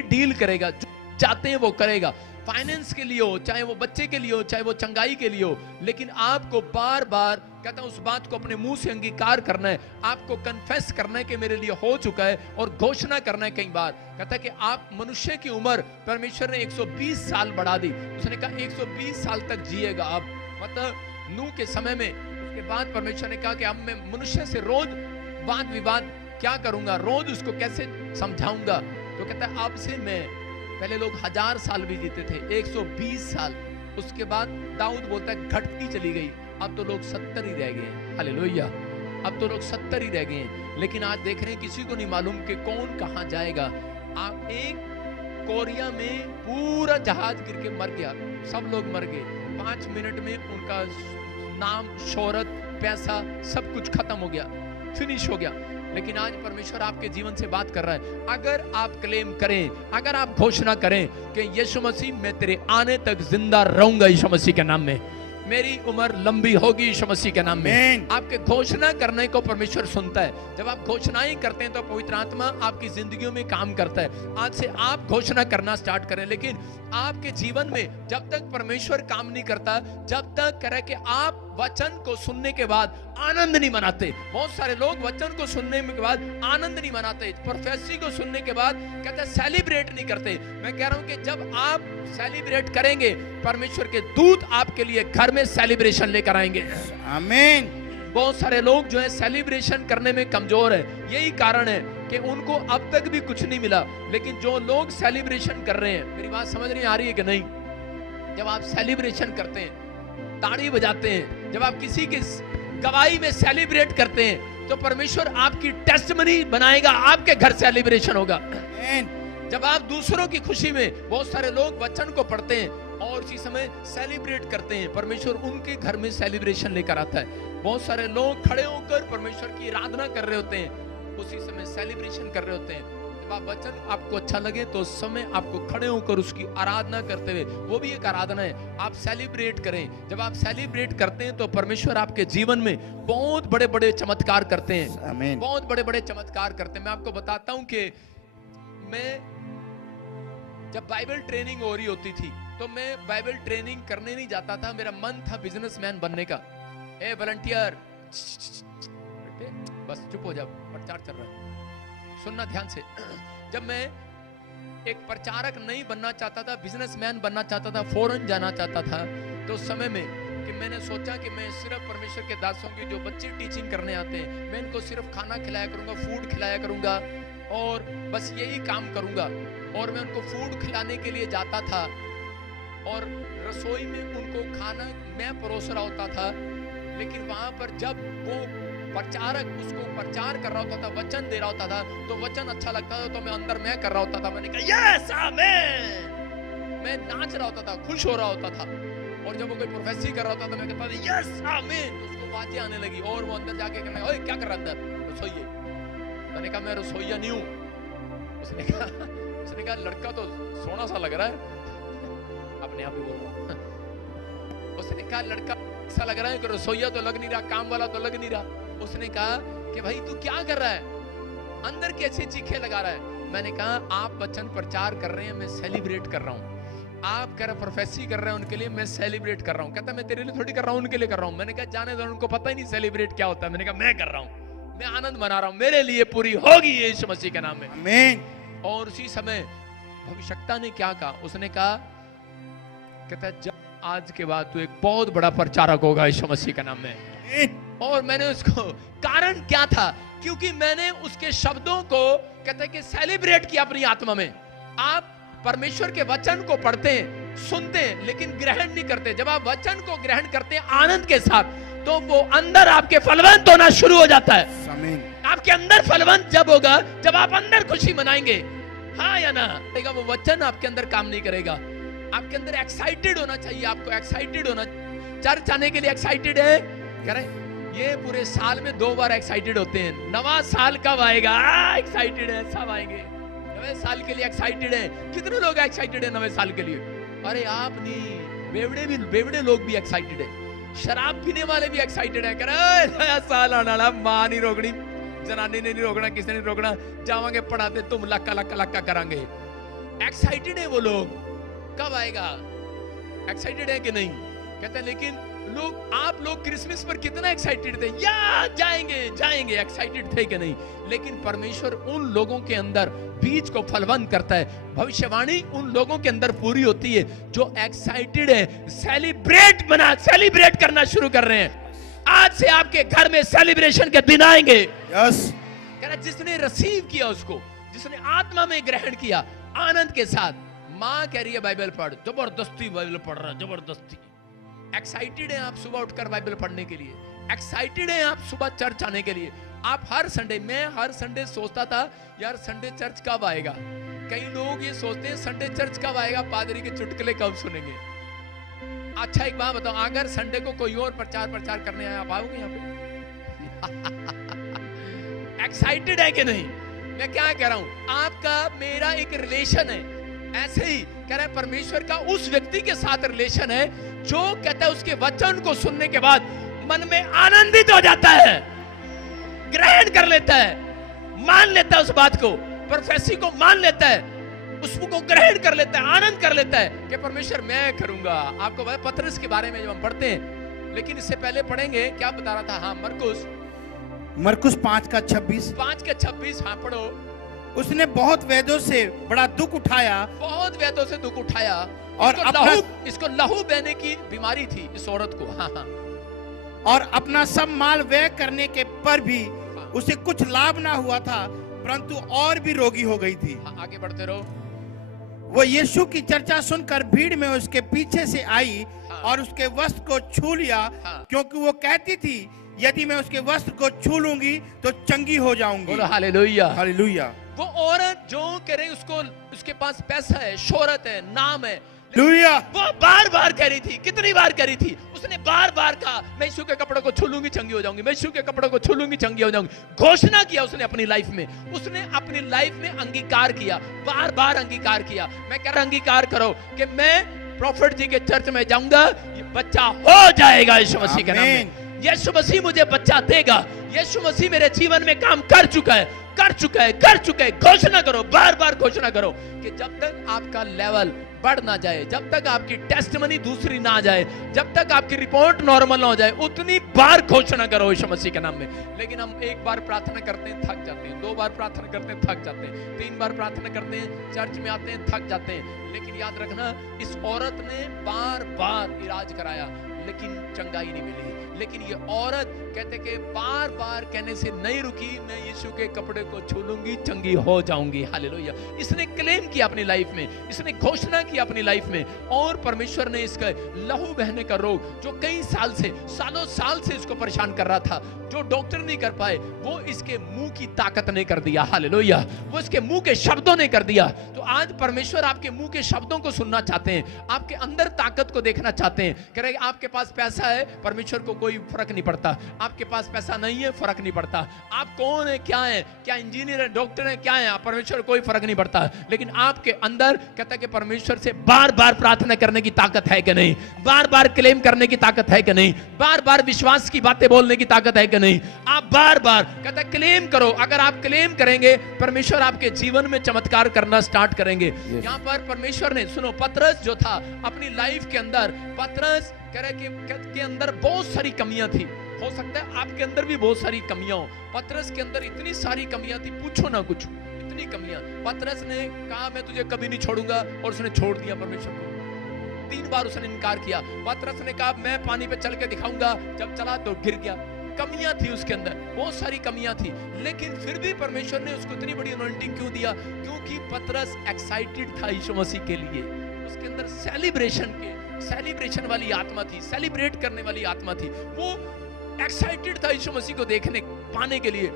ही deal करेगा, जो चाहते हैं वो करेगा। फाइनेंस के लिए हो, चाहे वो बच्चे के लिए हो, चाहे वो चंगाई के लिए हो, लेकिन आपको बार बार कहता हूं उस बात को अपने मुंह से अंगीकार करना है, आपको कन्फेस करना है कि मेरे लिए हो चुका है, और घोषणा करना है। कई बार कहता है कि आप मनुष्य की उम्र परमेश्वर ने 120 साल बढ़ा दी। उसने कहा 120 साल तक जिएगा आप, मतलब नूह के समय में। उसके बाद परमेश्वर ने कहा कि अब मैं मनुष्य से रोज वाद विवाद क्या करूंगा, रोज उसको कैसे समझाऊंगा। तो कहता है अब से मैं, पहले लोग 1000 साल भी जीते थे, 120 साल। उसके बाद दाऊद बोलता है घटती चली गई, अब तो लोग 70 ही रह गए हैं। हालेलुया, अब तो लोग 70 ही रह गए हैं। लेकिन आज देख रहे हैं किसी को नहीं मालूम कि कौन कहां जाएगा। आप एक कोरिया में पूरा जहाज गिर के मर गया, सब लोग मर गए, 5 मिनट में उनका नाम, शोहरत, पैसा सब कुछ खत्म हो गया, फिनिश हो गया। लेकिन आज परमेश्वर आपके जीवन से बात कर रहा है। अगर आप क्लेम करें, अगर आप घोषणा करें कि यीशु मसीह मैं तेरे आने तक जिंदा रहूंगा यीशु मसीह के नाम में, मेरी उम्र लंबी होगी यीशु मसीह के नाम में। आपके घोषणा करने को परमेश्वर सुनता है। जब आप घोषणाएं करते हैं तो पवित्र आत्मा आपकी जिंदगियों में काम करता है। आज से आप घोषणा करना स्टार्ट करें। लेकिन आपके जीवन में जब तक परमेश्वर काम नहीं करता, जब तक करे कि आप वचन को सुनने के बाद आनंद नहीं मनाते। बहुत सारे लोग वचन को सुनने के बाद आनंद नहीं मनाते, प्रोफेसी को सुनने के बाद कहते हैं सेलिब्रेट नहीं करते। मैं कह रहा हूं कि जब आप सेलिब्रेट करेंगे, परमेश्वर के दूत आपके लिए घर में सेलिब्रेशन लेकर आएंगे। आमीन। बहुत सारे लोग जो है सेलिब्रेशन करने में कमजोर है, यही कारण है कि उनको अब तक भी कुछ नहीं मिला। लेकिन जो लोग सेलिब्रेशन कर रहे हैं, मेरी बात समझ नहीं आ रही है कि नहीं? जब आप सेलिब्रेशन करते हैं, ताड़ी बजाते हैं, जब आप किसी के गवाही में सेलिब्रेट करते हैं, तो परमेश्वर आपकी टेस्टमनी बनाएगा, आपके घर सेलिब्रेशन होगा। जब आप दूसरों की खुशी में, बहुत सारे लोग वचन को पढ़ते हैं और उसी समय सेलिब्रेट करते हैं, परमेश्वर उनके घर में सेलिब्रेशन लेकर आता है। बहुत सारे लोग खड़े होकर परमेश्वर की आराधना कर रहे होते हैं, उसी समय सेलिब्रेशन कर रहे होते हैं। जब आप वचन आपको अच्छा लगे तो उस समय आपको खड़े होकर उसकी आराधना करते हुए, वो भी एक आराधना है, आप सेलिब्रेट करें। जब आप सेलिब्रेट करते हैं तो परमेश्वर आपके जीवन में बहुत बड़े बड़े चमत्कार करते हैं, बहुत बड़े बड़े चमत्कार करते हैं। मैं आपको बताता हूं कि मैं जब बाइबल ट्रेनिंग हो रही होती थी तो मैं बाइबल ट्रेनिंग करने नहीं जाता था, मेरा मन था बिजनेसमैन बनने का। ए वॉलंटियर, बस चुप हो जा, प्रचार चल रहा है, सुनना ध्यान से। जब मैं एक प्रचारक नहीं बनना चाहता था, बिजनेसमैन बनना चाहता था, फॉरेन जाना चाहता था, तो उस समय में कि मैंने सोचा कि मैं सिर्फ परमेश्वर के दासों की, जो बच्चे टीचिंग करने आते हैं, मैं इनको सिर्फ खाना खिलाया करूंगा, फूड खिलाया करूंगा और बस यही काम करूंगा। और मैं उनको फूड खिलाने के लिए जाता था और रसोई में उनको खाना मैं परोस रहा होता था। लेकिन वहां पर जब वो प्रचारक उसको प्रचार कर रहा होता था, वचन दे रहा होता था, तो वचन अच्छा लगता था तो मैं अंदर मैं कर रहा होता था, मैंने कहा यस आमीन, मैं नाच रहा होता था, खुश हो रहा होता था। और जब वो कोई प्रोफेसी कर रहा होता था, मैं कहता था यस आमीन, तो उसको आवाजें आने लगी और वो अंदर जाके कहना, ओए क्या कर रहा अंदर? रसोइये। मैंने कहा मैं रसोइया नहीं हूं। उसने कहा लड़का तो सोना सा लग रहा है, अपने आप ही बोल रहा। उसने कहा लड़का ऐसा लग रहा है कि रसोइया तो लग नहीं रहा, काम वाला तो लग नहीं रहा। उसने कहा कि भाई तू क्या कर रहा है, अंदर कैसे चीखे लगा रहा है? मैंने कहा आप वचन प्रचार कर रहे हैं, मैं सेलिब्रेट कर रहा हूँ। आप कह रहे प्रोफेसी कर रहे हैं उनके लिए, मैं सेलिब्रेट कर रहा हूँ। कहता मैं तेरे लिए थोड़ी कर रहा हूँ, उनके लिए कर रहा हूँ। मैंने कहा जाने दो, उनको पता ही नहीं सेलिब्रेट क्या होता है। मैंने कहा मैं कर रहा हूँ, मैं आनंद मना रहा हूँ, मेरे लिए पूरी होगी यीशु मसीह के नाम में, आमीन। और उसी समय भविष्यवक्ता ने क्या कहा? उसने कहा, कहता जब आज के बाद तू एक बहुत बड़ा प्रचारक होगा यीशु मसीह के नाम में। और मैंने उसको, कारण क्या था? क्योंकि मैंने उसके शब्दों को कहते कि सेलिब्रेट किया अपनी आत्मा में। आप परमेश्वर के वचन को पढ़ते हैं, सुनते हैं, लेकिन ग्रहण नहीं करते। जब आप वचन को ग्रहण करते हैं आनंद के साथ, तो वो अंदर आपके फलवंत होना शुरू हो जाता है। आपके अंदर फलवंत जब होगा, जब आप अंदर खुशी मनाएंगे, हाँ या ना? वो वचन आपके अंदर काम नहीं करेगा। आपके अंदर एक्साइटेड होना चाहिए, आपको एक्साइटेड होना। चर्च आने के लिए एक्साइटेड है, कह रहे ये पूरे साल में 2 बार एक्साइटेड होते हैं। नवा साल कब आएगा? एक्साइटेड है, सब आएंगे। नवे साल के लिए एक्साइटेड है। कितने लोग एक्साइटेड है नवे साल के लिए? अरे आप नहीं, बेवड़े लोग भी एक्साइटेड है। शराब पीने वाले भी एक्साइटेड है, कह रहे नया साल आना, मां नहीं रोकनी, जनानी ने नहीं रोकना, किसी ने नहीं रोकना, जावांगे पढ़ाते तुम लक्का लक्का लक्का करांगे। एक्साइटेड है वो लोग, कब आएगा? एक्साइटेड है कि नहीं? कहते हैं लेकिन आप लोग क्रिसमस पर कितना एक्साइटेड थे, या जाएंगे एक्साइटेड थे कि नहीं? लेकिन परमेश्वर उन लोगों के अंदर बीज को फलवंत करता है। भविष्यवाणी उन लोगों के अंदर पूरी होती है जो एक्साइटेड है, सेलिब्रेट करना शुरू कर रहे हैं। आज से आपके घर में सेलिब्रेशन के दिन आएंगे। यस, कह रहा जिसने रिसीव किया, उसको जिसने आत्मा में ग्रहण किया आनंद के साथ। माँ कह रही है बाइबल पढ़, जबरदस्ती बाइबल पढ़ रहा है, जबरदस्ती। एक्साइटेड हैं आप सुबह उठकर बाइबल पढ़ने के लिए, एक्साइटेड हैं आप सुबह चर्च आने के लिए। आप मैं हर संडे सोचता था यार संडे चर्च कब आएगा। कई लोग ये सोचते हैं संडे चर्च कब आएगा, पादरी के चुटकुले कब सुनेंगे। अच्छा एक बात बताओ, अगर संडे को कोई और प्रचार करने आया, आप आओगे यहाँ पे? एक्साइटेड है कि नहीं? मैं क्या कह रहा हूं, आपका मेरा एक रिलेशन है। ऐसे ही कह रहे हैं परमेश्वर का उस व्यक्ति के साथ रिलेशन है जो कहता है उसके वचन को सुनने के बाद मन में आनंदित हो जाता है, ग्रहण कर लेता है, मान लेता है उस बात को, प्रोफेसी को मान लेता है, उसको ग्रहण कर लेता है, आनंद कर लेता है कि परमेश्वर मैं करूंगा। आपको पतरस के बारे में जब हम पढ़ते हैं, लेकिन इससे पहले पढ़ेंगे, क्या बता रहा था? हाँ, मरकुस 5:26। हाँ पढ़ो। उसने बहुत वेदों से बड़ा दुख उठाया, और इसको लहू बहने की बीमारी थी इस औरत को। हाँ, और अपना सब माल व्यय करने के पर भी उसे कुछ लाभ ना हुआ था, परंतु और भी रोगी हो गई थी। हाँ, आगे बढ़ते रहो। वो यीशु की चर्चा सुनकर भीड़ में उसके पीछे से आई और उसके वस्त्र को छू लिया, क्योंकि वो कहती थी यदि मैं उसके वस्त्र को छू लूंगी तो चंगी हो जाऊंगी। Hallelujah, hallelujah. वो औरत जो कह रही उसके पास पैसा है, शोहरत है, नाम है, वो बार कह रही थी। कितनी बार कह रही थी? उसने बार कहा मैं यीशु के कपड़ों को छू लूंगी चंगी हो जाऊंगी, मैं यीशु के कपड़ों को छू लूंगी चंगी हो जाऊंगी। घोषणा किया उसने अपनी लाइफ में, उसने अपनी लाइफ में अंगीकार किया, बार अंगीकार किया। मैं कह रहा अंगीकार करो कि मैं प्रॉफिट जी के चर्च में जाऊंगा, ये बच्चा हो जाएगा यीशु मसीह के नाम में। यीशु मसीह मुझे बच्चा देगा, यीशु मसीह मेरे जीवन में काम कर चुका है। घोषणा करो, बार घोषणा करो कि जब तक आपका लेवल बढ़ ना जाए, जब तक आपकी टेस्टिमनी दूसरी ना जाए, जब तक आपकी रिपोर्ट नॉर्मल ना हो जाए, उतनी बार घोषणा करो यीशु मसीह के नाम में। लेकिन हम एक बार प्रार्थना करते हैं, थक जाते हैं, 2 बार प्रार्थना करते हैं, थक जाते हैं, 3 बार प्रार्थना करते हैं, चर्च में आते हैं, थक जाते हैं। लेकिन याद रखना, इस औरत ने बार इलाज कराया लेकिन चंगाई नहीं मिली। लेकिन ये औरत कहते कि बार कहने से नहीं रुकी, मैं यीशु के कपड़े को छू लूंगी चंगी हो जाऊंगी। हालेलुया। इसने क्लेम किया अपनी लाइफ में, इसने घोषणा की अपनी लाइफ में, और परमेश्वर ने इसका लहू बहने का रोग जो कई सालों साल से इसको परेशान कर रहा था, जो डॉक्टर नहीं कर पाए, वो इसके मुंह की ताकत ने कर दिया। हालेलुया। वो इसके मुंह के शब्दों ने कर दिया। तो आज परमेश्वर आपके मुंह के शब्दों को सुनना चाहते हैं, आपके अंदर ताकत को देखना चाहते हैं। कह रहे आपके पास पैसा है, परमेश्वर को कोई फर्क नहीं पड़ता। आपके पास पैसा नहीं है, फर्क नहीं पड़ता। आप कौन है, क्या है, क्या इंजीनियर है, डॉक्टर है, क्या है, परमेश्वर कोई फर्क नहीं पड़ता। लेकिन आपके अंदर कहता है कि परमेश्वर से बार प्रार्थना करने की ताकत है कि नहीं, बार क्लेम करने की ताकत है कि नहीं, बार विश्वास की बातें बोलने की ताकत है कि नहीं। आप बार कहता है क्लेम करो। अगर आप क्लेम करेंगे, परमेश्वर आपके जीवन में चमत्कार करना स्टार्ट करेंगे। यहाँ पर परमेश्वर ने, सुनो, पतरस जो था अपनी लाइफ के अंदर, पतरस कह रहे के अंदर बहुत सारी कमियां थी। हो सकता है आपके अंदर भी बहुत सारी कमियां हो। पतरस के अंदर इतनी सारी कमियां थी, पूछो ना कुछ, इतनी कमियां। पतरस ने कहा मैं तुझे कभी नहीं छोड़ूंगा, और उसने छोड़ दिया परमेश्वर को। 3 बार उसने इनकार किया। पतरस ने कहा मैं पानी पे चल के दिखाऊंगा, जब चला तो गिर गया। कमियां थी उसके अंदर, बहुत सारी कमियां थी, लेकिन फिर भी परमेश्वर ने उसको इतनी बड़ी अनॉइंटिंग क्यों दिया? क्योंकि पतरस एक्साइटेड था यीशु मसीह के लिए। उसके अंदर सेलिब्रेशन वाली आत्मा थी, सेलिब्रेट करने वाली आत्मा थी। वो एक्साइटेड था यीशु मसीह को देखने पाने के लिए।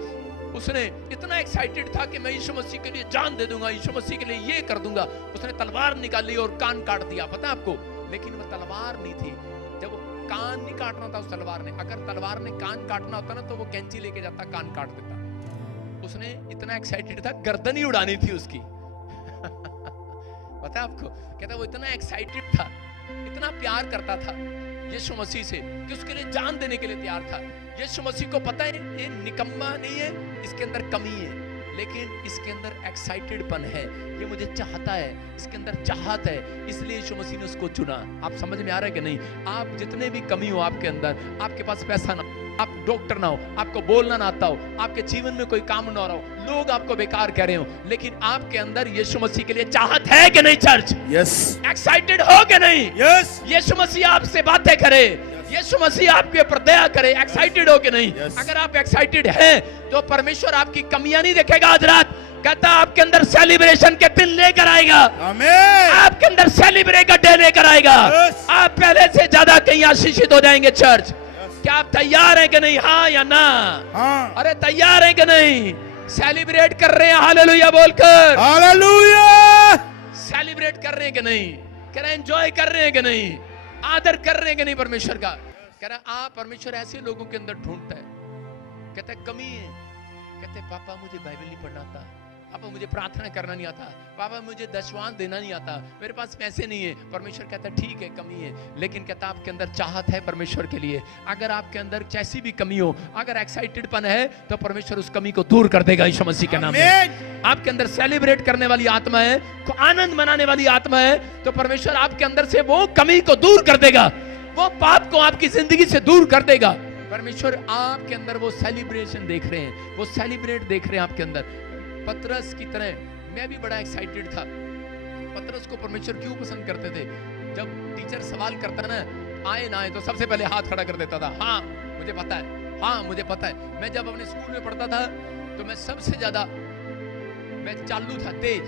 उसने इतना एक्साइटेड था कि मैं यीशु मसीह के लिए जान दे दूंगा, यीशु मसीह के लिए ये कर दूंगा। उसने तलवार निकाली और कान काट दिया, पता है आपको? लेकिन वो तलवार नहीं थी, जब वो कान नहीं काटना था उस तलवार ने। अगर तलवार ने कान काटना होता ना तो वो कैंची लेके जाता, कान काट देता। उसने इतना एक्साइटेड था, गर्दन ही उड़ानी थी उसकी। पता है आपको? कहता वो इतना एक्साइटेड था, इतना प्यार करता था यीशु मसीह से कि उसके लिए जान देने के लिए तैयार था। यीशु मसीह को पता है ये निकम्मा नहीं है, इसके अंदर कमी है। लेकिन इसके अंदर एक्साइटेडपन है, ये मुझे चाहता है, इसके अंदर चाहत है, इसलिए यीशु मसीह ने उसको चुना। आप समझ में आ रहा है कि नहीं? आप जितने भी कमी हो आपके अंदर, आपके पास पैसा ना, आप डॉक्टर ना हो, आपको बोलना ना आता हो, आपके जीवन में कोई काम ना हो, लोग आपको बेकार कह रहे हो, लेकिन आपके अंदर यीशु मसीह के लिए चाहत है कि नहीं चर्च? यस। एक्साइटेड हो कि नहीं? यस। यीशु मसीह आपसे बातें करे, यीशु मसीह आपके ऊपर दया करे। एक्साइटेड हो कि नहीं? Yes. अगर आप एक्साइटेड हैं तो परमेश्वर आपकी कमियां नहीं देखेगा आज रात, कहता आपके अंदर सेलिब्रेशन के दिन लेकर आएगा। आमीन। आपके अंदर सेलिब्रेट का डे लेकर आएगा। Yes. आप पहले से ज्यादा कहीं आशीषित हो जाएंगे चर्च। क्या आप तैयार हैं कि नहीं? हाँ या ना? हाँ। अरे तैयार हैं कि नहीं? सेलिब्रेट कर रहे हैं हालेलुया बोलकर? हालेलुया। सेलिब्रेट कर रहे हैं कि नहीं? कह रहे हैं एंजॉय कर रहे हैं कि नहीं? आदर कर रहे हैं कि नहीं परमेश्वर का? कह रहा आप परमेश्वर ऐसे लोगों के अंदर ढूंढता है, कहता है कमी है, कहते हैं पापा मुझे बाइबल नहीं पढ़ना आता, पापा मुझे प्रार्थना करना नहीं आता, पापा मुझे दशवांश देना नहीं आता, मेरे पास पैसे नहीं है। परमेश्वर कहता है ठीक है कमी है, लेकिन कहता आपके अंदर चाहत है परमेश्वर के लिए। अगर आपके अंदर कैसी भी कमी हो, अगर एक्साइटेडपन है तो परमेश्वर उस कमी को दूर कर देगा यीशु मसीह के नाम में। आपके अंदर सेलिब्रेट करने वाली आत्मा है, आनंद मनाने वाली आत्मा है, तो परमेश्वर आपके अंदर से वो कमी को दूर कर देगा, वो पाप को आपकी जिंदगी से दूर कर देगा। परमेश्वर आपके अंदर वो सेलिब्रेशन देख रहे हैं, वो सेलिब्रेट देख रहे हैं आपके अंदर। पतरस की तरह मैं भी बड़ा एक्साइटेड था। पतरस को परमेश्वर क्यों पसंद करते थे? जब टीचर सवाल करता ना, आए ना आए, तो सबसे पहले हाथ खड़ा कर देता था। हाँ मुझे पता है, हाँ मुझे पता है। मैं जब अपने स्कूल में पढ़ता था तो मैं सबसे ज्यादा मैं चालू था, तेज।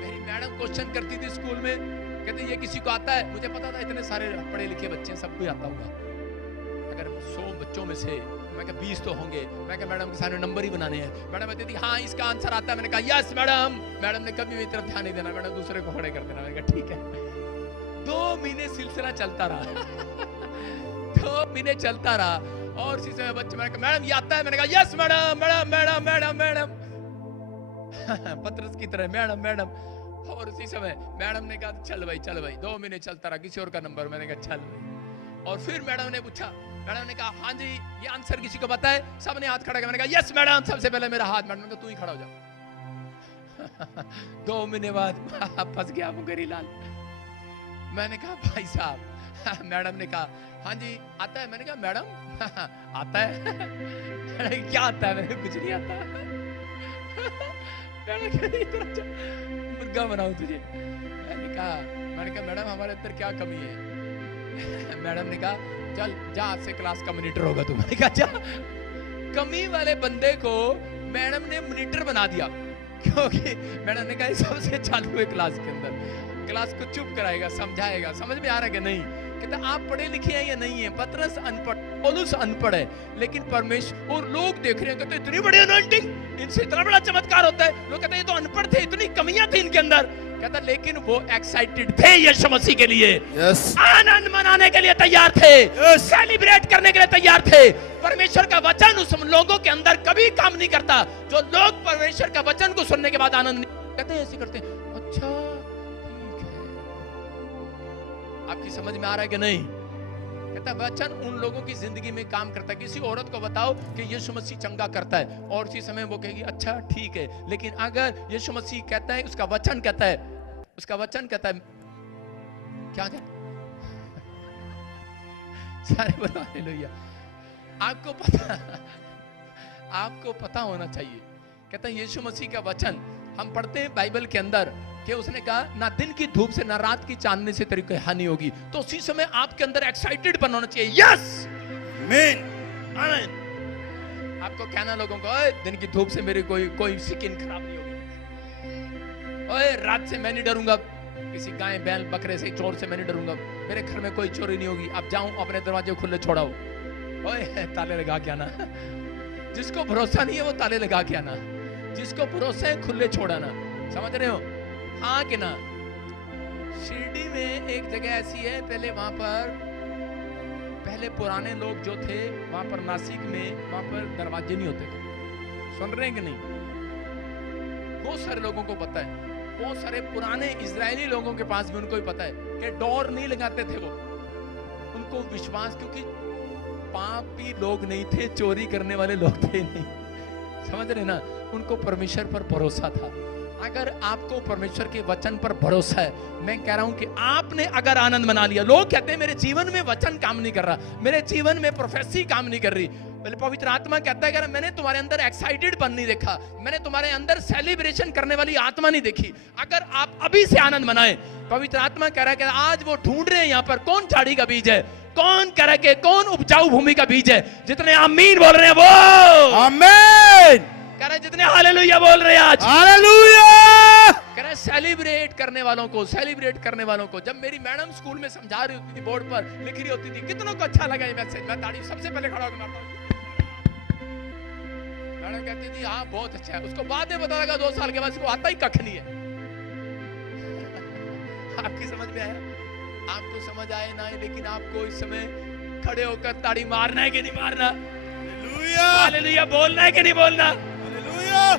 मेरी मैडम क्वेश्चन करती थी स्कूल में, कहते ये किसी को आता है? मुझे पता था इतने सारे पढ़े लिखे बच्चे हैं, सबको आता होगा। अगर 100 बच्चों में से मैं कहा 20 तो होंगे। मैं कहा मैडम के सारे नंबर ही बनाने हैं। मैडम कहती थी हाँ इसका आंसर आता है। मैंने कहा यस मैडम। मैडम ने कभी मेरी तरफ ध्यान नहीं देना, मैडम दूसरे को खड़े कर देना। मैंने कहा ठीक है। 2 महीने सिलसिला चलता रहा। 2 महीने चलता रहा और इसी समय बच्चे, मैंने कहा मैडम ये आता है? मैंने कहा yes madam madam madam madam madam. पतरस की तरह मैडम मैडम। और उसी समय मैडम ने कहा चल भाई 2 महीने चलता रहा, किसी और का नंबर। मैंने कहा चल भाई। और फिर मैडम ने पूछा, मैडम ने कहा हाँ जी ये आंसर किसी को पता है? सबने हाथ खड़ा किया। मैंने कहा यस मैडम। सबसे पहले मेरा हाथ। मैडम ने कहा तू ही खड़ा हो जा। 2 महीने बाद फंस गया मुंगेरी लाल। मैंने कहा भाई साहब। मैडम ने कहा हाँ जी आता है? मैंने कहा मैडम आता है। क्या आता है? मैंने कुछ नहीं आता। मुर्गा बनाऊं तुझे? मैंने कहा मैडम हमारे अंदर क्या कमी है? मैडम ने कहा चल जा आज से क्लास का मॉनिटर होगा तू। मैंने कहा जा। कमी वाले बंदे को मैडम ने मॉनिटर बना दिया, क्योंकि मैडम ने कहा सबसे चालू है क्लास के अंदर, क्लास को चुप कराएगा, समझाएगा। समझ में आ रहा है कि नहीं? कहता आप पढ़े लिखे हैं या नहीं है? पतरस अनपढ़, पौलुस अनपढ़ है, लेकिन परमेश्वर और लोग देख रहे हैं, कहते इतनी बड़ी अनॉइंटिंग, इनसे इतना बड़ा चमत्कार होता है। लोग कहते हैं ये तो अनपढ़ थे, इतनी कमियां थी इनके अंदर। कहता लेकिन वो एक्साइटेड थे यीशु मसीह के लिए। आनंद मनाने के लिए तैयार थे, सेलिब्रेट करने के लिए तैयार थे। परमेश्वर का वचन उस लोगों के अंदर कभी काम नहीं करता जो लोग परमेश्वर का वचन को सुनने के बाद आनंद नहीं कहते, ऐसे करते हैं। अच्छा ठीक है, आपकी समझ में आ रहा है कि नहीं? कहता वचन उन लोगों की जिंदगी में काम करता है। किसी औरत को बताओ कि यीशु मसीह चंगा करता है और उसी समय वो कहेगी अच्छा ठीक है, लेकिन अगर यीशु मसीह कहता है, उसका वचन कहता है क्या सारे बोलो हालेलुया। आपको पता होना चाहिए। कहता है यीशु मसीह का वचन हम पढ़ते हैं बाइबल के अंदर कि उसने कहा ना दिन की धूप से ना रात की चांदनी से तेरी कोई हानि होगी। तो उसी समय आपके अंदर एक्साइटेड बन होना चाहिए। यस आमीन आमीन। आपको कहना लोगों को दिन की धूप से मेरी कोई स्किन खराब नहीं होगी, ओए रात से मैं नहीं डरूंगा, किसी गाय बैल बकरे से चोर से मैं नहीं डरूंगा, मेरे घर में कोई चोरी नहीं होगी। अब जाऊं अपने दरवाजे खुले छोड़ाओ, ओए ताले लगा के आना। जिसको भरोसा नहीं है वो ताले लगा के आना, जिसको भरोसा है खुले छोड़ाना। समझ रहे हो? हाँ कि ना? शिरडी में एक जगह ऐसी है, पहले पुराने लोग जो थे वहां पर नासिक में वहां पर दरवाजे नहीं होते थे। सुन रहे हैं कि नहीं? बहुत सारे लोगों को पता है, बहुत सारे पुराने इजरायली लोगों के पास भी उनको भी पता है कि डोर नहीं लगाते थे वो। उनको विश्वास, क्योंकि पापी लोग नहीं थे, चोरी करने वाले लोग थे नहीं। समझ रहे ना, उनको परमेश्वर पर भरोसा था। अगर आपको परमेश्वर के वचन पर भरोसा है, मैं कह रहा हूं कि आपने अगर आनंद मना लिया। लोग कहते हैं मेरे जीवन में वचन काम नहीं कर रहा, मेरे जीवन में प्रोफेसी काम नहीं कर रही। पहले पवित्र आत्मा कहता है कि मैंने तुम्हारे अंदर एक्साइटेड बन नहीं देखा, मैंने तुम्हारे अंदर सेलिब्रेशन करने वाली आत्मा नहीं देखी। अगर आप अभी से आनंद मनाए, पवित्र आत्मा कह रहा है कि आज वो ढूंढ रहे हैं यहाँ पर कौन झाड़ी का बीज है, कौन कह रहा है कि कौन उपजाऊ भूमि का बीज है। जितने आमीन बोल रहे हैं वो आमीन कह रहे, जितने हालेलुया बोल रहे हैं आज हालेलुया। कह रहे सेलिब्रेट करने वालों को, सेलिब्रेट करने वालों को। जब मेरी मैडम स्कूल में समझा रही होती थी, बोर्ड पर लिख रही होती थी, कितनों को अच्छा लगा ये मैसेज, मैं ताड़ी सबसे पहले खड़ा होकर मारता हूं। मैडम कहती थी हाँ बहुत अच्छा है, उसको बाद में पता लगा 2 साल के बाद उसको आता ही कख नहीं है। आपकी समझ में आया? आपको समझ आए ना, लेकिन आपको इस समय खड़े होकर ताड़ी मारना है कि नहीं मारना? हालेलुया बोलना है कि नहीं बोलना?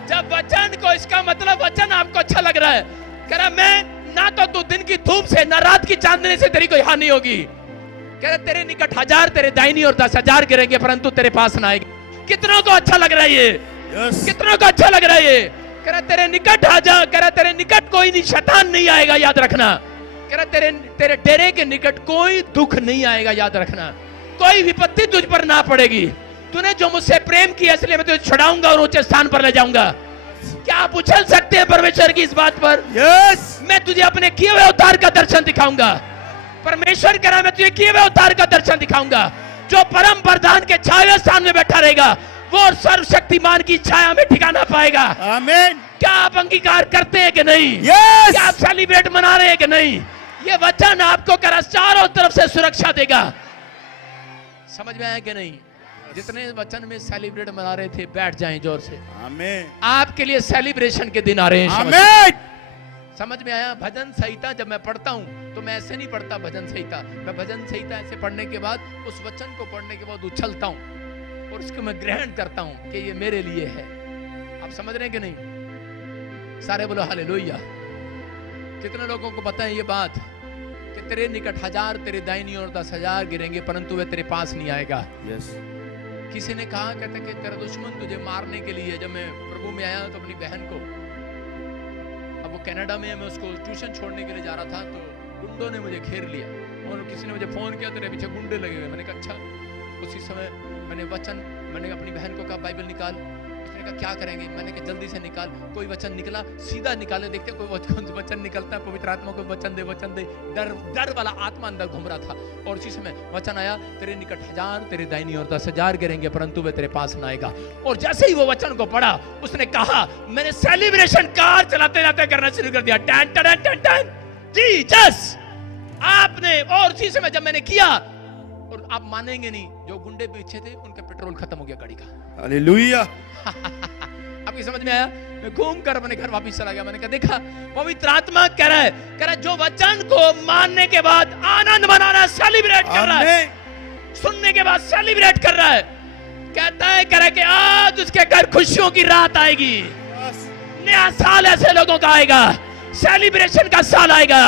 जब वचन को, इसका मतलब वचन आपको अच्छा लग रहा है, कह रहा मैं ना तो तू दिन की धूप से ना रात की चांदनी से तेरी कोई हानि होगी। कह रहा तेरे निकट 1000 तेरे दाहिनी और 10,000 गिरेंगे परंतु तेरे पास ना आएगी। कितनों को अच्छा लग रहा है ये? कितनों को अच्छा लग रहा है ये? कह रहा तेरे निकट आ जा, कह रहा तेरे निकट कोई नहीं, शैतान नहीं आएगा, याद रखना। कह रहा तेरे डेरे के निकट कोई दुख नहीं आएगा, याद रखना। कोई विपत्ति तुझ पर ना पड़ेगी। तूने जो मुझसे प्रेम किया इसलिए मैं तुझे छुड़ाऊंगा और ऊंचे स्थान पर ले जाऊंगा। क्या आप उछल सकते हैं परमेश्वर की इस बात पर? यस। मैं तुझे अपने किए हुए उद्धार का दर्शन दिखाऊंगा। परमेश्वर कह रहा मैं तुझे किए हुए उद्धार का दर्शन दिखाऊंगा। जो परम प्रधान के छाया स्थान में बैठा रहेगा वो सर्वशक्तिमान की छाया में ठिकाना पाएगा। आमीन। क्या आप अंगीकार करते हैं कि नहीं? यस। क्या आप सेलिब्रेट मना रहे हैं कि नहीं? ये वचन आपको कर चारों तरफ से सुरक्षा देगा। समझ में आया कि नहीं? जितने वचन में सेलिब्रेट मना रहे थे बैठ जाएं जोर से। आमीन। आपके लिए सेलिब्रेशन के दिन आ रहे हैं। आमीन। समझ में आया? भजन संहिता जब मैं पढ़ता हूं तो मैं ऐसे नहीं पढ़ता भजन संहिता। मैं भजन संहिता ऐसे पढ़ने के बाद उस वचन को पढ़ने के बाद उछलता हूं और उसको मैं ग्रहण करता हूं कि ये मेरे लिए है। आप समझ रहे हैं कि नहीं? सारे बोलो हालेलुया। कितने लोगों को पता है ये बात कि तेरे निकट 1000 तेरे दाहिनी और 10,000 गिरेंगे परंतु वे तेरे पास नहीं आएगा। यस। किसी ने कहा कहते कि तेरा दुश्मन तुझे मारने के लिए, जब मैं प्रभु में आया तो अपनी बहन को, अब वो कनाडा में, मैं उसको ट्यूशन छोड़ने के लिए जा रहा था तो गुंडों ने मुझे घेर लिया और किसी ने मुझे फोन किया तेरे पीछे गुंडे लगे हुए। मैंने कहा अच्छा। उसी समय मैंने अपनी बहन को कहा बाइबल निकाल। उसने कहा क्या करेंगे? मैंने कहा जल्दी से निकाल। कोई वचन निकला, सीधा निकाले, देखते कोई वचन निकलता है। पवित्र आत्मा को वचन दे, वचन दे। डर वाला आत्मा अंदर घूम रहा था और उसी समय वचन आया, तेरे निकट 1000 तेरे दाहिनी और 10,000 गिरेंगे परंतु वे तेरे पास ना आएगा। और जैसे ही वो वचन को पढ़ा उसने कहा, मैंने सेलिब्रेशन कार चलाते जाते करना शुरू कर दिया। टन टन टन टन जीसस आपने। और उसी समय जब मैंने किया, और आप मानेंगे नहीं, जो गुंडे पीछे थे उनका पेट्रोल खत्म हो गया गाड़ी का। हालेलुया। आपकी समझ में आया? मैं घूम कर अपने घर वापस चला गया। मैंने कहा देखा पवित्र आत्मा कह रहा है जो वचन को मानने के बाद आनंद मनाना, सेलिब्रेट कर रहा है, सुनने के बाद सेलिब्रेट कर रहा है। कहता है कह रहा है कि आज उसके घर खुशियों की रात आएगी। नया साल ऐसे लोगों का आएगा, सेलिब्रेशन का साल आएगा।